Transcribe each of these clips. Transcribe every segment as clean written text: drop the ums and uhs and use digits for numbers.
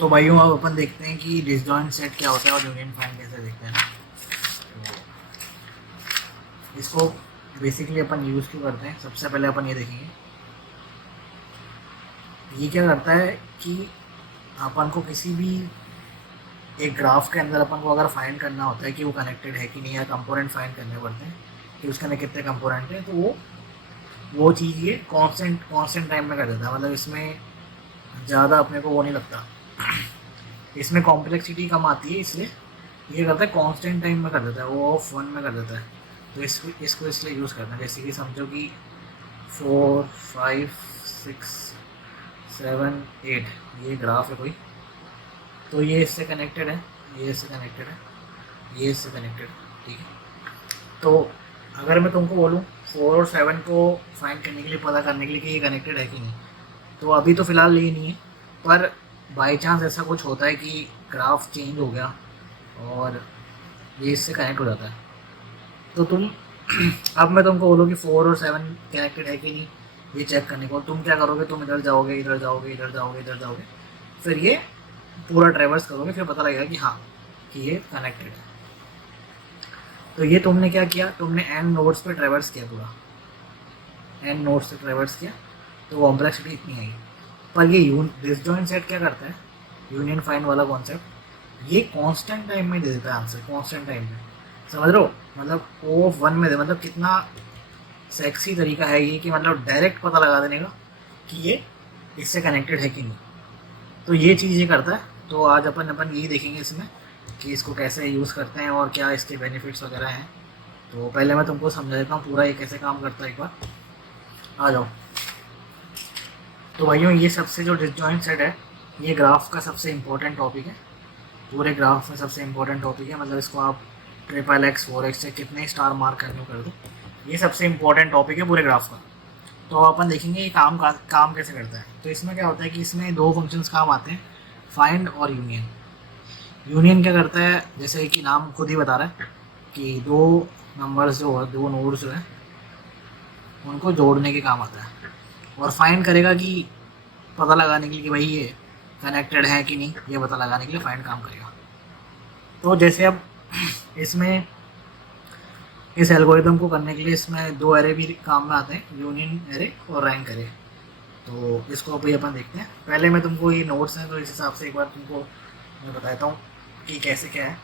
तो भाइयों अब अपन देखते हैं कि डिसजॉइंट सेट क्या होता है और यूनियन फाइंड कैसे देखते हैं ना। तो इसको बेसिकली अपन यूज़ क्यों करते हैं, सबसे पहले अपन ये देखेंगे। ये क्या करता है कि अपन को किसी भी एक ग्राफ के अंदर अपन को अगर फाइंड करना होता है कि वो कनेक्टेड है कि नहीं, या कंपोनेंट फाइंड करने पड़ते हैं कि उसके अंदर कितने कंपोनेंट हैं, तो वो चीज़ ये कांस्टेंट टाइम में कर देता है। मतलब इसमें ज़्यादा अपने को वो नहीं लगता, इसमें कॉम्प्लेक्सिटी कम आती है, इसलिए ये करता है कांस्टेंट टाइम में कर देता है, वो ऑफ वन में कर देता है। तो इसको इसलिए यूज़ करना है। जैसे कि समझो कि 4 5 6 7 8 ये ग्राफ है कोई, तो ये इससे कनेक्टेड है, ये इससे कनेक्टेड है, ये इससे कनेक्टेड है, ठीक है। तो अगर मैं तुमको बोलूँ 4 और 7 को फाइंड करने के लिए, पता करने के लिए कि ये कनेक्टेड है कि नहीं, तो अभी तो फ़िलहाल ये नहीं है, पर बाई चांस ऐसा कुछ होता है कि ग्राफ चेंज हो गया और ये इससे कनेक्ट हो जाता है, तो तुम अब मैं तुमको बोलूँ कि 4 और 7 कनेक्टेड है कि नहीं, ये चेक करने को तुम क्या करोगे, तुम इधर जाओगे, इधर जाओगे, इधर जाओगे, इधर जाओगे, फिर ये पूरा ट्रेवर्स करोगे, फिर पता लगेगा कि हाँ, कि ये कनेक्टेड है। तो ये तुमने क्या किया, तुमने एन नोड्स पे ट्रेवर्स किया, पूरा एन नोड्स पे ट्रेवर्स किया, तो कॉम्प्लेक्सिटी इतनी आई। पर ये डिसजॉइंट सेट क्या करता है, यूनियन फाइंड वाला कॉन्सेप्ट, ये कांस्टेंट टाइम में दे देता है आंसर, कांस्टेंट टाइम में, समझ रहे हो। मतलब ओ ऑफ वन में दे, मतलब कितना सेक्सी तरीका है ये कि मतलब डायरेक्ट पता लगा देने का कि ये इससे कनेक्टेड है कि नहीं। तो ये चीज़ ये करता है। तो आज अपन यही देखेंगे इसमें कि इसको कैसे यूज़ करते हैं और क्या इसके बेनिफिट्स वगैरह हैं। तो पहले मैं तुमको समझा देता हूँ पूरा ये कैसे काम करता है, एक बार आ जाओ। तो भाइयों, ये सबसे जो डिसजॉइंट सेट है, ये ग्राफ का सबसे इम्पोर्टेंट टॉपिक है, पूरे ग्राफ में सबसे इम्पोर्टेंट टॉपिक है। मतलब इसको आप XXX 4x से कितने स्टार मार्क करने कर दो, ये सबसे इम्पोर्टेंट टॉपिक है पूरे ग्राफ का। तो अपन देखेंगे ये काम कैसे करता है। तो इसमें क्या होता है कि इसमें दो फंक्शंस काम आते हैं, फाइंड और यूनियन। यूनियन क्या करता है, जैसे कि नाम खुद ही बता रहा है कि दो नंबर्स जो है, दो नोड्स जो है, उनको जोड़ने के काम आता है। और फाइंड करेगा कि पता लगाने के लिए कि भाई ये कनेक्टेड है कि नहीं, ये पता लगाने के लिए फाइंड काम करेगा। तो जैसे अब इसमें इस एल्गोरिदम को करने के लिए इसमें दो एरे भी काम में आते हैं, यूनियन एरे और रैंक एरे। तो इसको अभी अपन देखते हैं। पहले मैं तुमको ये नोट्स हैं, तो इस हिसाब से एक बार तुमको मैं बताता हूँ कि कैसे क्या है।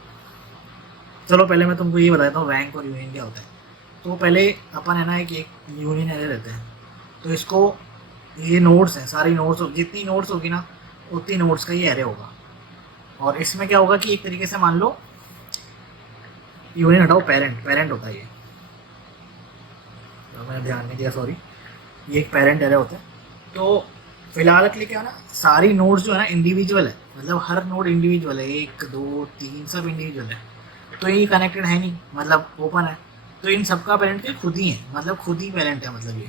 चलो पहले मैं तुमको ये बताता हूँ रैंक और यूनियन क्या होता है। तो पहले अपन है ना, एक यूनियन एरे रहते हैं, तो इसको ये नोड्स हैं, सारी नोड्स, जितनी नोड्स होगी ना उतनी नोड्स का ये एरे होगा। और इसमें क्या होगा कि एक तरीके से मान लो, यूनियन हटाओ, पेरेंट होता है ये, तो मैंने ध्यान नहीं दिया, सॉरी, ये एक पेरेंट एरे होता है। तो फिलहाल के लिए क्या है ना, सारी नोड्स जो है ना इंडिविजुअल है, मतलब हर नोड इंडिविजुअल है, 1 2 3 सब इंडिविजुअल है। तो ये कनेक्टेड है नहीं, मतलब ओपन है, तो इन सबका पेरेंट के खुद ही है, मतलब खुद ही पेरेंट है, मतलब ये,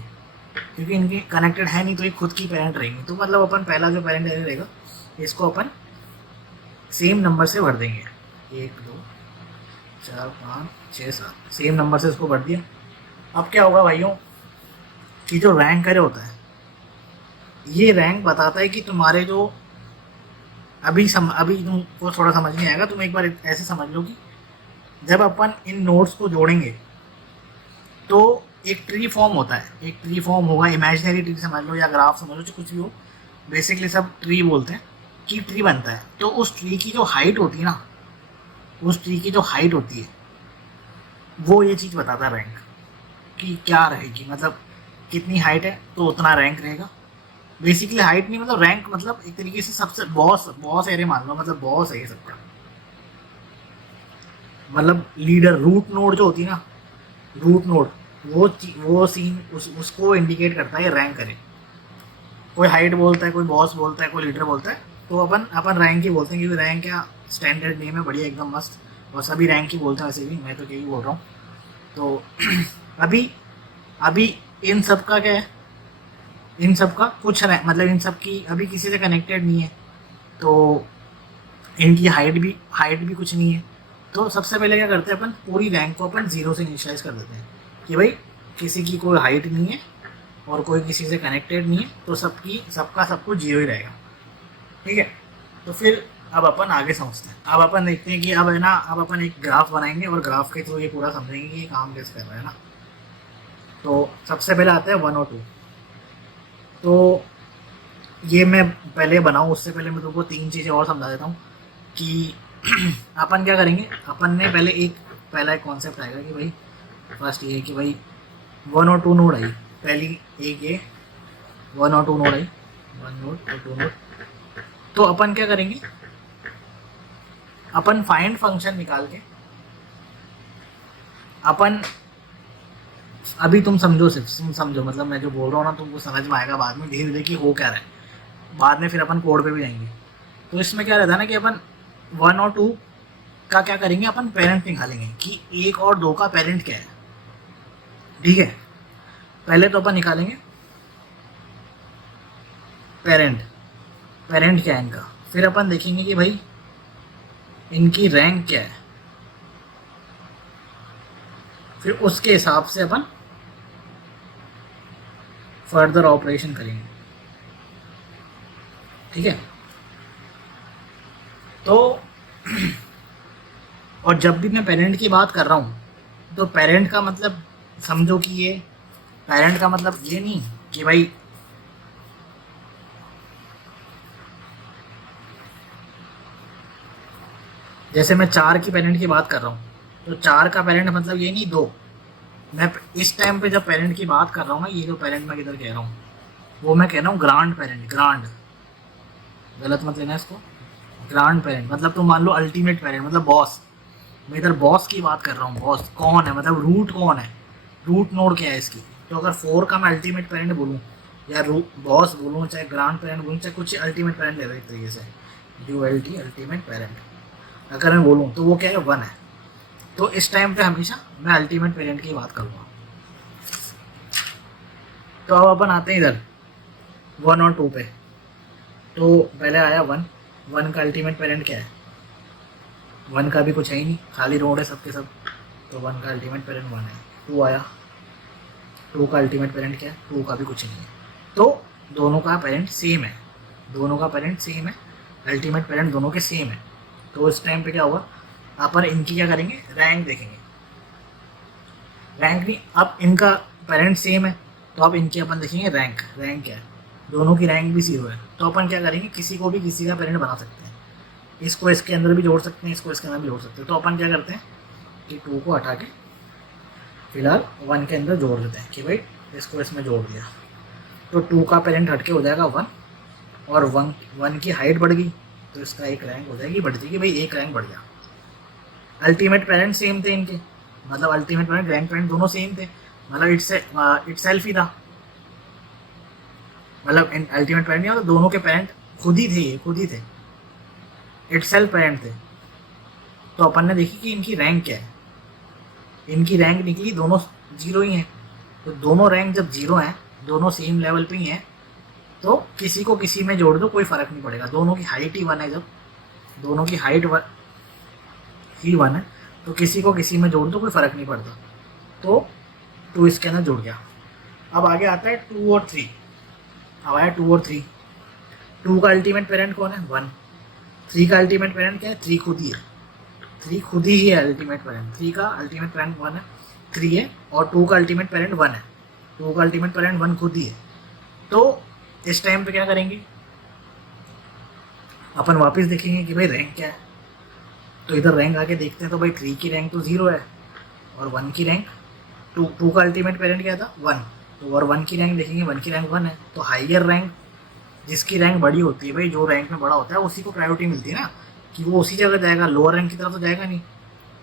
क्योंकि इनके कनेक्टेड है नहीं तो ये खुद की पेरेंट रहेंगी। तो मतलब अपन पहला जो पेरेंट एरे रहेगा, इसको अपन सेम नंबर से भर देंगे, 1 2 4 5 6 7, सेम नंबर से इसको भर दिया। अब क्या होगा भाइयों कि जो रैंक एरे होता है, ये रैंक बताता है कि तुम्हारे जो अभी तुमको थोड़ा समझ नहीं आएगा, तुम एक बार ऐसे समझ लो कि जब अपन इन नोड्स को जोड़ेंगे तो एक ट्री फॉर्म होता है, एक ट्री फॉर्म होगा, इमेजिनरी ट्री समझ लो या ग्राफ समझ लो, जो कुछ भी हो, बेसिकली सब ट्री बोलते हैं कि ट्री बनता है। तो उस ट्री की जो हाइट होती है ना, उस ट्री की जो हाइट होती है, वो ये चीज़ बताता है रैंक कि क्या रहेगी, मतलब कितनी हाइट है तो उतना रैंक रहेगा। बेसिकली हाइट नहीं, मतलब रैंक, मतलब एक तरीके से सबसे बॉस एरे मान लो, मतलब बॉस है ये सबका, मतलब लीडर, रूट नोड जो होती है ना, रूट नोड, वो सीन उसको इंडिकेट करता है रैंक करे। कोई हाइट बोलता है, कोई बॉस बोलता है, कोई लीडर बोलता है, तो अपन रैंक ही बोलते हैं, क्योंकि रैंक क्या स्टैंडर्ड नेम है, बढ़िया एकदम मस्त, और सभी रैंक ही बोलते हैं, वैसे भी मैं तो यही बोल रहा हूँ। तो अभी अभी इन सब का क्या है, इन सब का कुछ मतलब इन सब की अभी किसी से कनेक्टेड नहीं है, तो इनकी हाइट भी कुछ नहीं है। तो सबसे पहले क्या करते हैं, अपन पूरी रैंक को अपन 0 से इनिशियलाइज कर देते हैं कि भाई किसी की कोई हाइट नहीं है और कोई किसी से कनेक्टेड नहीं है, तो सबका सब कुछ 0 ही रहेगा, ठीक है। तो फिर अब अपन आगे समझते हैं। अब अपन देखते हैं कि अब है ना, अब अपन एक ग्राफ बनाएंगे और ग्राफ के थ्रू ये पूरा समझेंगे कि ये काम कैसे कर रहा है ना। तो सबसे पहले आता है 1 और 2। तो ये मैं पहले बनाऊँ उससे पहले मैं तुमको 3 चीज़ें और समझा देता हूँ कि अपन क्या करेंगे। अपन ने पहला एक कॉन्सेप्ट आएगा कि भाई फर्स्ट ये है कि भाई 1 और 2 नोड आई। पहली एक ये 1 और 2 नोड आई, 1 नोड और 2 नोड। तो अपन क्या करेंगे, अपन फाइंड फंक्शन निकाल के अपन, अभी तुम समझो, सिर्फ तुम समझो, मतलब मैं जो बोल रहा हूँ ना तुमको समझ में आएगा बाद में धीरे धीरे कि हो क्या रहा है। बाद में फिर अपन कोड पे भी जाएंगे। तो इसमें क्या रहता है ना कि अपन 1 और 2 का क्या करेंगे, अपन पेरेंट निकालेंगे कि 1 और 2 का पेरेंट क्या है। ठीक है, पहले तो अपन निकालेंगे पेरेंट, पेरेंट क्या है इनका। फिर अपन देखेंगे कि भाई इनकी रैंक क्या है। फिर उसके हिसाब से अपन फर्दर ऑपरेशन करेंगे। ठीक है, तो और जब भी मैं पेरेंट की बात कर रहा हूँ तो पेरेंट का मतलब समझो कि ये पेरेंट का मतलब ये नहीं कि भाई जैसे मैं 4 की पेरेंट की बात कर रहा हूँ तो 4 का पेरेंट मतलब ये नहीं 2। मैं इस टाइम पे जब पेरेंट की बात कर रहा हूँ ना, ये जो पेरेंट मैं किधर कह रहा हूँ वो मैं कह रहा हूँ ग्रांड पेरेंट। ग्रांड गलत मत लेना इसको। ग्रांड पेरेंट मतलब तुम मान लो अल्टीमेट पेरेंट मतलब बॉस। मैं इधर बॉस की बात कर रहा हूँ। बॉस कौन है, मतलब रूट कौन है, रूट नोड क्या है इसकी। तो अगर 4 का मैं अल्टीमेट पेरेंट बोलूँ या बॉस बोलूँ, चाहे ग्रांड पेरेंट बोलूँ, चाहे कुछ अल्टीमेट पेरेंट ले रहा है एक तरीके से, ड्यूएलिटी अल्टीमेट पेरेंट अगर मैं बोलूँ तो वो क्या है 1 है। तो इस टाइम पे हमेशा मैं अल्टीमेट पेरेंट की बात करूँगा। तो अब अपन आते हैं इधर 1 और 2 पे। तो पहले आया 1। 1 का अल्टीमेट पेरेंट क्या है, 1 का भी कुछ है ही नहीं, खाली रोड है सबके सब। तो 1 का अल्टीमेट पेरेंट 1 है। 2 आया, 2 का अल्टीमेट पेरेंट क्या है, 2 का भी कुछ नहीं है। तो दोनों का पेरेंट सेम है, दोनों का पेरेंट सेम है, अल्टीमेट पेरेंट दोनों के सेम है। तो इस टाइम पे क्या होगा, अपन इनकी क्या करेंगे, रैंक देखेंगे। रैंक नहीं, अब इनका पेरेंट सेम है तो अब इनकी अपन देखेंगे रैंक। रैंक क्या है, दोनों की रैंक भी 0 है। तो अपन क्या करेंगे, किसी को भी किसी का पेरेंट बना सकते हैं। इसको इसके अंदर भी जोड़ सकते हैं, इसको इसके अंदर भी जोड़ सकते हैं। तो अपन क्या करते हैं कि 2 को हटा के फिलहाल 1 के अंदर जोड़ देते हैं कि भाई इसको इसमें जोड़ दिया। तो 2 का पेरेंट हटके हो जाएगा 1 और 1 की हाइट बढ़ गई तो इसका एक रैंक हो जाएगी, बढ़ जाएगी भाई, एक रैंक बढ़ गया। अल्टीमेट पेरेंट सेम थे इनके, मतलब अल्टीमेट पेरेंट ग्रैंड पेरेंट दोनों सेम थे, मतलब इट्सेल्फ ही था। मतलब अल्टीमेट पेरेंट नहीं, मतलब दोनों के पेरेंट खुद ही थे, ये खुद ही थे, इट्सेल्फ पेरेंट थे। तो अपन ने देखी कि इनकी रैंक क्या है। इनकी रैंक निकली दोनों 0 ही हैं। तो दोनों रैंक जब 0 हैं, दोनों सेम लेवल पे ही हैं, तो किसी को किसी में जोड़ दो कोई फ़र्क नहीं पड़ेगा। दोनों की हाइट ही 1 है, जब दोनों की हाइट ही 1 है तो किसी को किसी में जोड़ दो कोई फ़र्क नहीं पड़ता। तो 2 इसके अंदर जुड़ गया। अब आगे आता है 2 और 3। अब आया 2 और 3। 2 का अल्टीमेट पेरेंट कौन है, 1। 3 का अल्टीमेट पेरेंट क्या है, 3 खुद ही है। 3 खुद ही है अल्टीमेट पेरेंट। 3 का अल्टीमेट पेरेंट 1 है, 3 है, और 2 का अल्टीमेट पेरेंट 1 है। 2 का अल्टीमेट पेरेंट 1 खुद ही है। तो इस टाइम पे क्या करेंगे, अपन वापस देखेंगे कि भाई रैंक क्या है। तो इधर रैंक आके देखते हैं तो भाई 3 की रैंक तो 0 है और 1 की रैंक 2 का अल्टीमेट पेरेंट क्या था 1। तो और 1 की रैंक देखेंगे, 1 की रैंक 1 है। तो हाइयर रैंक, जिसकी रैंक बड़ी होती है भाई, जो रैंक में बड़ा होता है उसी को प्रायोरिटी मिलती है ना, कि वो उसी जगह जाएगा, लोअर रैंक की तरफ तो जाएगा नहीं।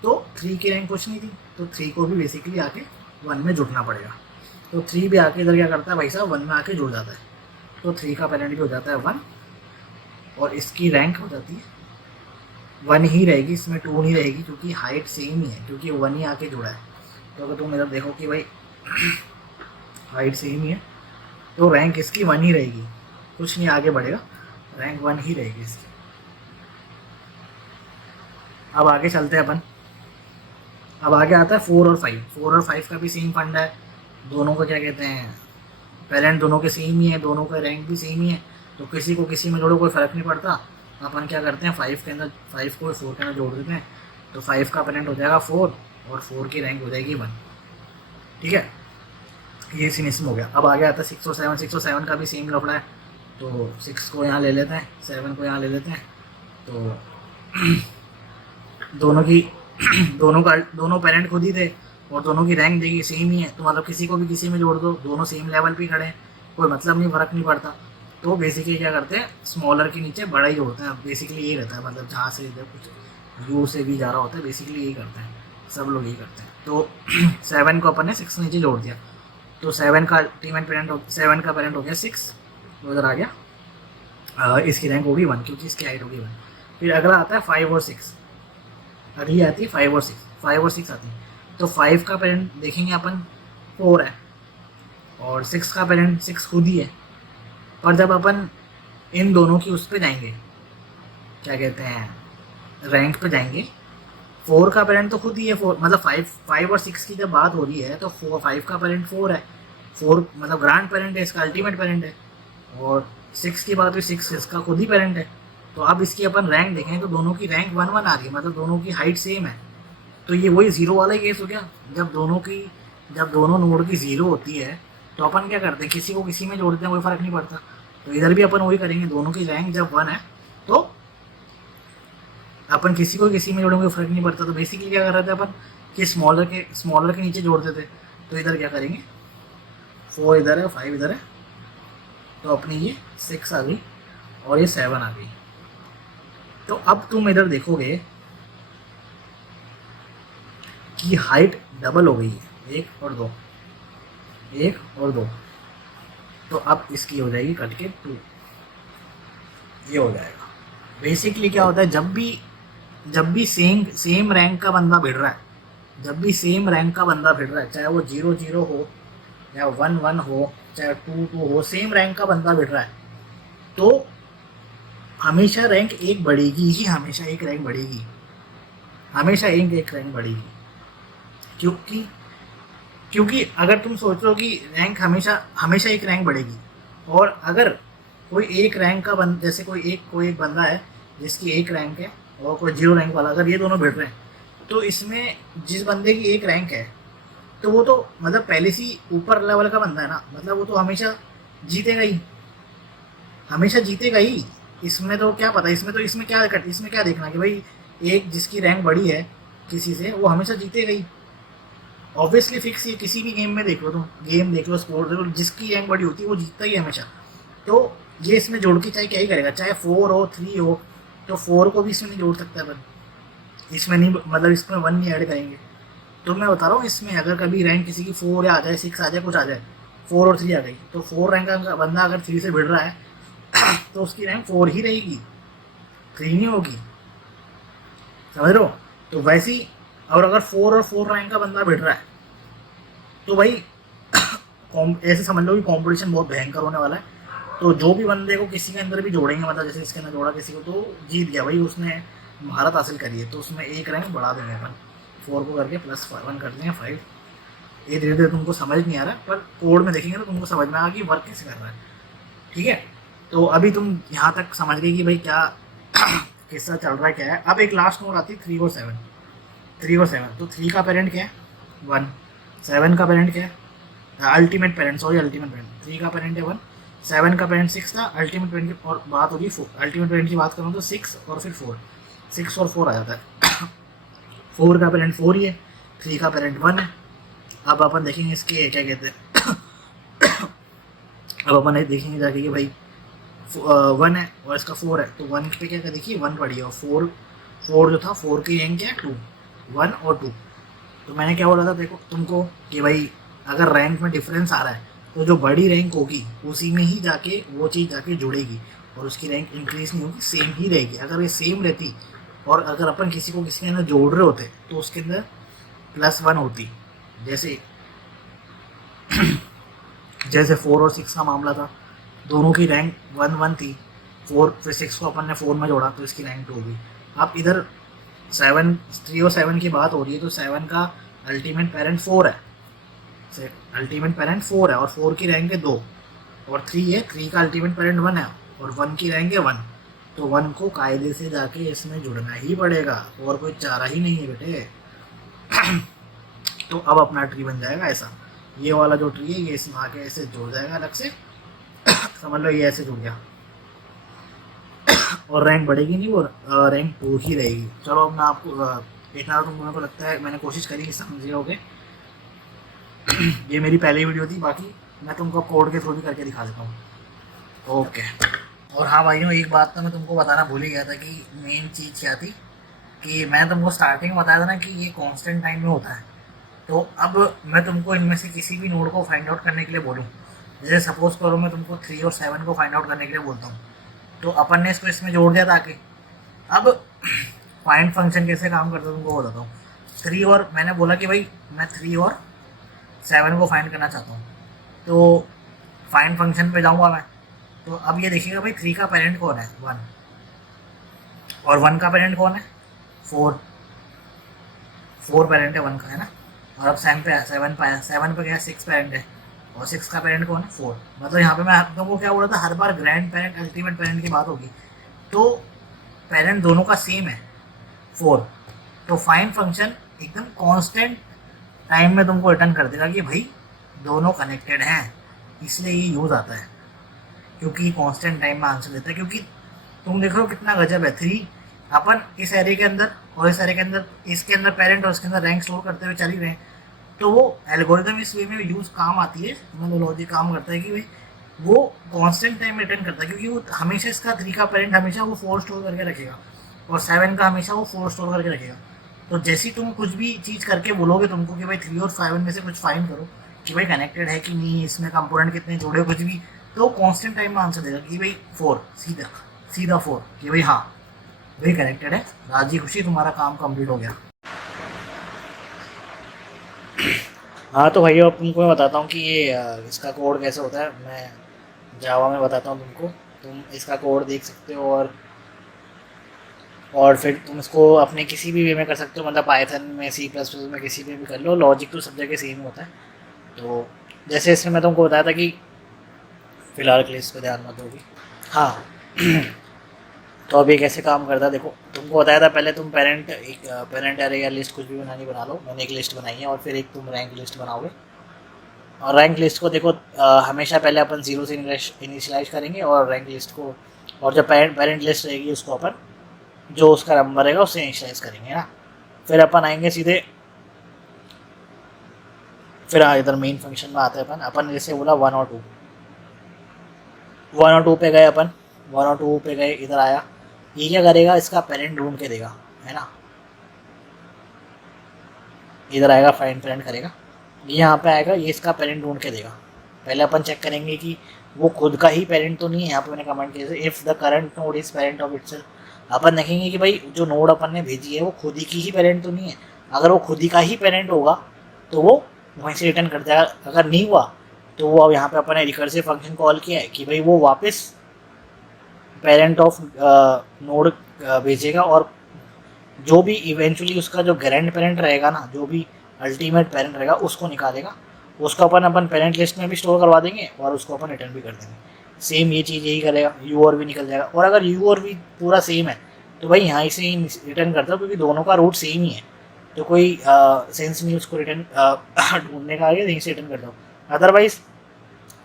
तो 3 की रैंक कुछ नहीं थी, तो 3 को भी बेसिकली आके 1 में जुड़ना पड़ेगा। तो 3 भी आके इधर क्या करता है भाई साहब, 1 में आके जुड़ जाता है। तो 3 का पेरेंट भी हो जाता है 1 और इसकी रैंक हो जाती है 1 ही रहेगी, इसमें 2 नहीं रहेगी, क्योंकि हाइट सेम ही है, क्योंकि 1 ही आके जुड़ा है। तो अगर तुम इधर देखो कि भाई हाइट सेम ही है तो रैंक इसकी 1 ही रहेगी, कुछ नहीं आगे बढ़ेगा, रैंक 1 ही रहेगी इसकी। अब आगे चलते हैं अपन। अब आगे आता है 4 और 5। 4 और 5 का भी सेम फंड है, दोनों को क्या कहते हैं, पेरेंट दोनों के सेम ही है, दोनों का रैंक भी सेम ही है। तो किसी को किसी में जोड़ो कोई फ़र्क नहीं पड़ता। अपन क्या करते हैं, 5 के अंदर 5 को 4 के अंदर जोड़ देते हैं, तो 5 का पेरेंट हो जाएगा 4 और 4 की रैंक हो जाएगी 1। ठीक है, ये सिनेरियो हो गया। अब आगे आता है 6 और 7। 6 और 7 का भी सेम लफड़ा है, तो 6 को यहाँ ले लेते हैं, 7 को यहाँ ले लेते हैं, तो दोनों की दोनों पेरेंट खुद ही थे और दोनों की रैंक देखिए सेम ही है, तो मतलब किसी को भी किसी में जोड़ दो, दोनों सेम लेवल पे खड़े हैं, कोई मतलब नहीं, फ़र्क नहीं पड़ता। तो बेसिकली क्या करते हैं, स्मॉलर के नीचे बड़ा ही जोड़ते हैं। बेसिकली यही रहता है, मतलब जहाँ से जब कुछ यू से भी जा रहा होता है, बेसिकली यही करते हैं, सब लोग यही करते हैं। तो 7 को अपन ने 6 नीचे जोड़ दिया, तो 7 का अल्टीमेट पेरेंट 7 का पेरेंट हो गया 6, तो इधर आ गया, इसकी रैंक होगी 1 क्योंकि इसकी हाइट होगी 1। फिर अगला आता है 5 और 6, अगली आती है 5 और 6, 5 और 6 आती है। तो 5 का पेरेंट देखेंगे अपन 4 है और 6 का पेरेंट 6 खुद ही है। और जब अपन इन दोनों की उस पर जाएंगे, क्या कहते हैं, रैंक पे जाएंगे, 4 का पेरेंट तो खुद ही है 4, मतलब 5 और 6 की जब बात हो रही है तो 5 का पेरेंट 4 है, 4 मतलब ग्रांड पेरेंट है, इसका अल्टीमेट पेरेंट है। और 6 की बात हुई, 6 इसका खुद ही पेरेंट है। तो अब इसकी अपन रैंक देखें तो दोनों की रैंक 1 1 आ रही है, मतलब दोनों की हाइट सेम है। तो ये वही जीरो वाला केस हो गया, जब दोनों नोड की जीरो होती है तो अपन क्या करते हैं, किसी को किसी में जोड़ते हैं, कोई फर्क नहीं पड़ता। तो इधर भी अपन वही करेंगे, दोनों की रैंक जब 1 है तो अपन किसी को किसी में जोड़ेंगे, फर्क नहीं पड़ता। तो बेसिकली क्या कर रहे थे अपन कि स्मॉलर के नीचे जोड़ते थे। तो इधर क्या करेंगे, 4 इधर है, 5 इधर है, तो अपनी ये 6 आ गई और ये 7 आ गई। तो अब तुम इधर देखोगे की हाइट डबल हो गई है, 1 और 2, 1 और 2। तो अब इसकी हो जाएगी कट के 2, ये हो जाएगा। बेसिकली क्या होता है, जब भी सेम रैंक का बंदा भिड़ रहा है, चाहे वो 0 0 हो या 1 1 हो, चाहे 2 2 हो, सेम रैंक का बंदा भिड़ रहा है, तो हमेशा रैंक एक बढ़ेगी ही, हमेशा एक रैंक बढ़ेगी। क्योंकि अगर तुम सोच लो कि रैंक हमेशा एक रैंक बढ़ेगी, और अगर कोई एक रैंक का जैसे कोई एक बंदा है जिसकी एक रैंक है और कोई 0 रैंक वाला, अगर ये दोनों भिड़ रहे हैं, तो इसमें जिस बंदे की एक रैंक है तो वो तो मतलब पहले से ऊपर लेवल का बंदा है ना, मतलब वो तो हमेशा जीतेगा ही। इसमें तो क्या पता, इसमें क्या देखना कि भाई एक जिसकी रैंक बड़ी है किसी से, वो हमेशा जीतेगा ही। ऑब्वियसली फिक्स, ये किसी भी गेम में देख लो, तुम गेम देख लो, स्पोर्ट देख लो, जिसकी रैंक बड़ी होती है वो जीतता ही हमेशा। तो ये इसमें जोड़ के चाहे क्या ही करेगा, चाहे 4 हो 3 हो, तो 4 को भी इसमें नहीं जोड़ सकता अपन, इसमें नहीं, मतलब इसमें 1 नहीं ऐड करेंगे। तो मैं बता रहा हूँ, इसमें अगर कभी रैंक किसी की 4 आ जाए, 6 आ जाए, कुछ आ जाए, 4 और 3 आ गई, तो 4 रैंक का बंदा अगर 3 से भिड़ रहा है तो उसकी रैंक 4 ही रहेगी, 3 नहीं होगी, समझ रहे हो। तो वैसे ही, और अगर 4 और 4 रैंक का बंदा भिड़ रहा है तो भाई ऐसे समझ लो कि कंपटीशन बहुत भयंकर होने वाला है। तो जो भी बंदे को किसी के अंदर भी जोड़ेंगे, मतलब जैसे इसके अंदर जोड़ा किसी को, तो जीत गया भाई, उसने महारत हासिल करी है। तो उसमें एक रैंक बढ़ा देंगे अपन, 4 को करके +1 कर देंगे 5। ये धीरे धीरे तुमको समझ नहीं आ रहा है, पर कोड में देखेंगे तो तुमको समझ में आ कि वर्क कैसे कर रहा है। ठीक है, तो अभी तुम यहाँ तक समझ गए कि भाई क्या किस्सा चल रहा है, क्या है। अब एक लास्ट नोड आती है 3 और 7। तो 3 का पेरेंट क्या है, 1, 7 का पेरेंट क्या है, अल्टीमेट पेरेंट 3 का पेरेंट है 1, 7 का पेरेंट 6 था, अल्टीमेट पेरेंट की और बात होगी 4, अल्टीमेट पेरेंट की बात करूँ तो 6 और फिर 4, 6 और 4 आ जाता है। 4 का पेरेंट 4 ही है, 3 का पेरेंट 1 है। अब अपन देखेंगे इसके क्या कहते हैं अब अपन देखेंगे जाके कि भाई 1 है और इसका 4 है, तो 1 पे क्या देखिए 1 पड़ी है, और 4 जो था 4 की रैंक क्या है 2, 1 और 2। तो मैंने क्या बोला था देखो तुमको कि भाई अगर रैंक में डिफरेंस आ रहा है तो जो बड़ी रैंक होगी उसी में ही जाके वो चीज़ जाके जुड़ेगी, और उसकी रैंक इंक्रीज नहीं होगी, सेम ही रहेगी। अगर ये सेम रहती और अगर अपन किसी को किसी के अंदर जोड़ रहे होते तो उसके अंदर +1 होती, जैसे 4 और 6 का मामला था, दोनों की रैंक 1 1 थी, 4 फिर 6 को अपन ने 4 में जोड़ा तो इसकी रैंक 2 होगी। अब इधर 3 और 7 की बात हो रही है, तो 7 का अल्टीमेट पेरेंट 4 है, और 4 की रैंक है 2, और 3 है, 3 का अल्टीमेट पेरेंट 1 है और 1 की रैंक है 1। तो 1 को कायदे से जाके इसमें जुड़ना ही पड़ेगा, और कोई चारा ही नहीं है बेटे। तो अब अपना ट्री बन जाएगा ऐसा, ये वाला जो ट्री है ये इसमें आके ऐसे जुड़ जाएगा अलग से, समझ लो ये ऐसे जुड़ गया, और रैंक बढ़ेगी नहीं, वो रैंक 2 ही रहेगी। चलो अब मैं आपको इतना तो मेरे को लगता है मैंने कोशिश करी कि समझे होगे। ये मेरी पहली वीडियो थी, बाकी मैं तुमको कोड के थ्रू भी करके दिखा देता हूँ। ओके। और हाँ भाइयों, एक बात तो मैं तुमको बताना भूल ही गया था कि मेन चीज़ क्या थी, कि मैं तुमको स्टार्टिंग में बताया था ना कि ये कांस्टेंट टाइम में होता है। तो अब मैं तुमको इनमें से किसी भी नोड को फाइंड आउट करने के लिए बोलूँ, जैसे सपोज करो मैं तुमको 3 और 7 को फाइंड आउट करने के लिए बोलता हूँ, तो अपन ने इसको इसमें जोड़ दिया था आके। अब फाइंड फंक्शन कैसे काम करता है तुमको बताता हूँ। 3 और मैंने बोला कि भाई मैं 3 और 7 को फाइंड करना चाहता हूँ, तो फाइंड फंक्शन पे जाऊँगा मैं। तो अब ये देखिएगा भाई 3 का पेरेंट कौन है, 1, और 1 का पेरेंट कौन है, 4। 4 पेरेंट है 1 का, है ना। और अब 7 पे 7 पे गया 6 पेरेंट है, और 6 का पेरेंट कौन है, 4। मतलब यहाँ पे मैं तुमको क्या बोला था, हर बार ग्रैंड पेरेंट अल्टीमेट पेरेंट की बात होगी, तो पेरेंट दोनों का सेम है 4। तो फाइंड फंक्शन एकदम कांस्टेंट टाइम में तुमको रिटर्न कर देगा कि भाई दोनों कनेक्टेड हैं, इसलिए ये यूज़ आता है, क्योंकि कांस्टेंट टाइम में आंसर देता है। क्योंकि तुम देख लो कितना गजब है, 3 अपन इस एरे के अंदर और इस एरे के अंदर, इसके अंदर पेरेंट और इसके अंदर रैंक स्टोर करते हुए चल ही रहे हैं। तो वो एल्गोरिदम इस वे में यूज़ काम आती है, मेथोडोलॉजी काम करता है कि भाई वो कांस्टेंट टाइम में रिटर्न करता है, क्योंकि वो हमेशा इसका 3 का पेरेंट हमेशा वो 4 स्टोर करके रखेगा, और 7 का हमेशा वो 4 स्टोर करके रखेगा। तो जैसे ही तुम कुछ भी चीज़ करके बोलोगे तुमको कि भाई 3 और 7 में से कुछ फाइंड करो कि भाई कनेक्टेड है कि नहीं, इसमें कंपोनेंट कितने जोड़े, कुछ भी, तो कांस्टेंट टाइम में आंसर देगा कि भाई 4, सीधा सीधा 4, कि भाई हाँ भाई कनेक्टेड है, राजी खुशी तुम्हारा काम कंप्लीट हो गया। हाँ तो भैया अब तुमको मैं बताता हूँ कि ये इसका कोड कैसे होता है। मैं जावा में बताता हूँ तुमको, तुम इसका कोड देख सकते हो, और फिर तुम इसको अपने किसी भी वे में कर सकते हो, मतलब पाइथन में, C++ में, किसी में भी कर लो, लॉजिक तो सब जगह सेम होता है। तो जैसे इसमें मैं तुमको बताया था कि फ़िलहाल के लिए इस पर ध्यान मत दोगी। हाँ। तो अब ये कैसे काम करता है देखो, तुमको बताया था पहले तुम एक पेरेंट एरे या लिस्ट कुछ भी बना लो। मैंने एक लिस्ट बनाई है, और फिर एक तुम रैंक लिस्ट बनाओगे, और रैंक लिस्ट को देखो हमेशा पहले अपन 0 से इनिशियलाइज करेंगे, और रैंक लिस्ट को, और जब पेरेंट लिस्ट रहेगी उसको अपन जो उसका नंबर रहेगा उससे इनिशियलाइज करेंगे ना। फिर अपन आएंगे सीधे, फिर इधर मेन फंक्शन में आते हैं अपन जैसे बोला 1 और 2, 1 और 2 पे गए अपन, 1 और 2 पे गए, इधर आया, ये क्या करेगा, इसका पेरेंट ढूंढ के देगा, है ना। इधर आएगा फाइंड पेरेंट करेगा, ये यहाँ पे आएगा, ये इसका पेरेंट ढूंढ के देगा। पहले अपन चेक करेंगे कि वो खुद का ही पेरेंट तो नहीं है। यहाँ पे मैंने कमेंट किया if the current node is parent of itself. अपन देखेंगे कि भाई जो नोड अपन ने भेजी है वो खुद ही की ही पेरेंट तो नहीं है। अगर वो खुद ही का ही पेरेंट होगा तो वो वहीं से रिटर्न कर जाएगा। अगर नहीं हुआ तो वो अब यहाँ पे अपन ने रिकर्सिव फंक्शन कॉल किया है कि भाई वो वापस पेरेंट ऑफ नोड भेजेगा, और जो भी इवेंचुअली उसका जो ग्रैंड पेरेंट रहेगा ना, जो भी अल्टीमेट पेरेंट रहेगा उसको निकालेगा। उसको अपन पेरेंट लिस्ट में भी स्टोर करवा देंगे, और उसको अपन रिटर्न भी कर देंगे। सेम ये चीज़ यही करेगा, यू और वी निकल जाएगा। और अगर यू और वी पूरा सेम है तो भाई यहाँ से ही रिटर्न करता है, क्योंकि दोनों का रूट सेम ही है, तो कोई सेंस नहीं उसको रिटर्न ढूंढने का, आगे यहीं से रिटर्न करता हूँ। अदरवाइज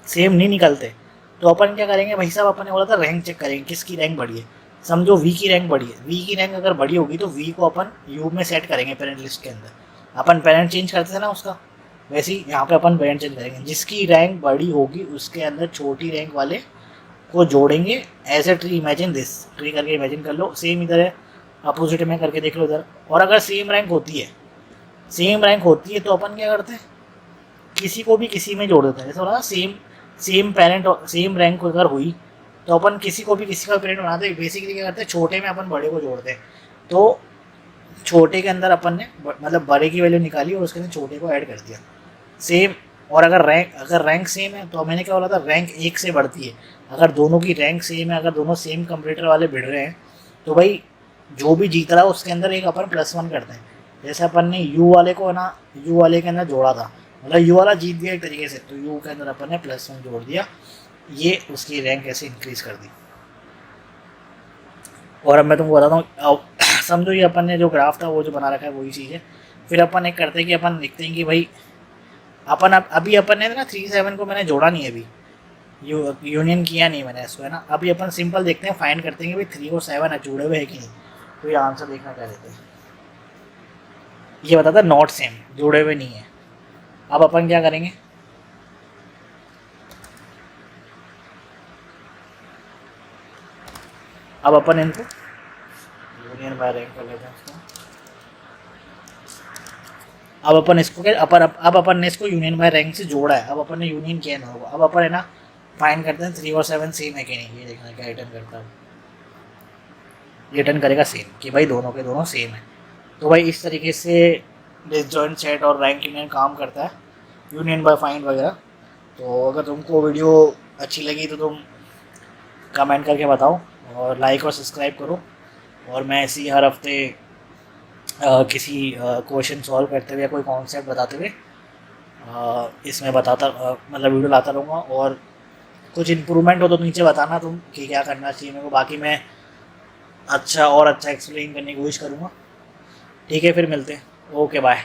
सेम नहीं निकलते तो अपन क्या करेंगे भाई साहब, अपन ने बोला था रैंक चेक करेंगे किसकी रैंक बढ़ी है। समझो वी की रैंक बढ़ी है, वी की रैंक अगर बढ़ी होगी तो वी को अपन यू में सेट करेंगे पेरेंट लिस्ट के अंदर। अपन पेरेंट चेंज करते थे ना उसका, वैसे ही यहाँ पे अपन पेरेंट चेंज करेंगे। जिसकी रैंक बड़ी होगी उसके अंदर छोटी रैंक वाले को जोड़ेंगे। As a tree, imagine this tree करके इमेजिन कर लो। सेम इधर है, अपोजिट में करके देख लो इधर। और अगर सेम रैंक होती है तो अपन क्या करते हैं, किसी को भी किसी में जोड़ देते हैं। जैसे बोला सेम पेरेंट और सेम रैंक अगर हुई तो अपन किसी को भी किसी का पेरेंट बनाते हैं। बेसिकली क्या करते हैं, छोटे में अपन बड़े को जोड़ते हैं। तो छोटे के अंदर अपन ने मतलब बड़े की वैल्यू निकाली और उसके अंदर छोटे को ऐड कर दिया। सेम। और अगर रैंक सेम है तो मैंने क्या बोला था, रैंक 1 से बढ़ती है। अगर दोनों की रैंक सेम है, अगर दोनों सेम कंप्यूटर वाले भिड़ रहे हैं तो भाई जो भी जीत रहा है उसके अंदर एक अपन +1 करते हैं। जैसे अपन ने यू वाले के अंदर जोड़ा था, मतलब यू वाला जीत गया एक तरीके से, तो यू के अंदर अपन ने +1 जोड़ दिया। ये उसकी रैंक ऐसे इंक्रीज कर दी। और अब मैं तुमको बताता हूँ, समझो ये अपन ने जो ग्राफ था वो जो बना रखा है वही चीज़ है। फिर अपन एक करते हैं कि अपन लिखते हैं कि भाई अपन अभी अपन ने ना 3 7 को मैंने जोड़ा नहीं है अभी, यूनियन किया नहीं मैंने इसको, है ना। अभी अपन सिंपल देखते हैं, फाइंड करते हैं कि भाई 3 और 7 जुड़े हुए हैं कि नहीं। तो ये आंसर देखना क्या देते हैं, ये बताता नॉट सेम, जुड़े हुए नहीं है। अब अपन क्या करेंगे, अब अपन इनको यूनियन बाय रैंक कर लेते हैं इसको। अब अपन इसको क्या, अब अपन ने इसको यूनियन बाय रैंक से जोड़ा है, अब अपन ने यूनियन किया ना होगा। अब अपन है ना फाइंड करते हैं 3 और 7 सेम है कि नहीं, ये देखना क्या रिटर्न करता है। रिटर्न करेगा सेम, कि भाई दोनों के दोनों सेम है। तो भाई इस तरीके से डिसजॉइंट सेट और रैंक यूनियन काम करता है, यूनियन बाय फाइंड वगैरह। तो अगर तुमको वीडियो अच्छी लगी तो तुम कमेंट करके बताओ, और लाइक और सब्सक्राइब करो। और मैं ऐसे ही हर हफ्ते किसी क्वेश्चन सॉल्व करते हुए या कोई कॉन्सेप्ट बताते हुए इसमें बताता मतलब वीडियो लाता रहूँगा। और कुछ इम्प्रूवमेंट हो तो नीचे बताना तुम कि क्या करना चाहिए मेरे को, बाकी मैं अच्छा और अच्छा एक्सप्लेन करने की कोशिश करूँगा। ठीक है, फिर मिलते हैं। Okay bye.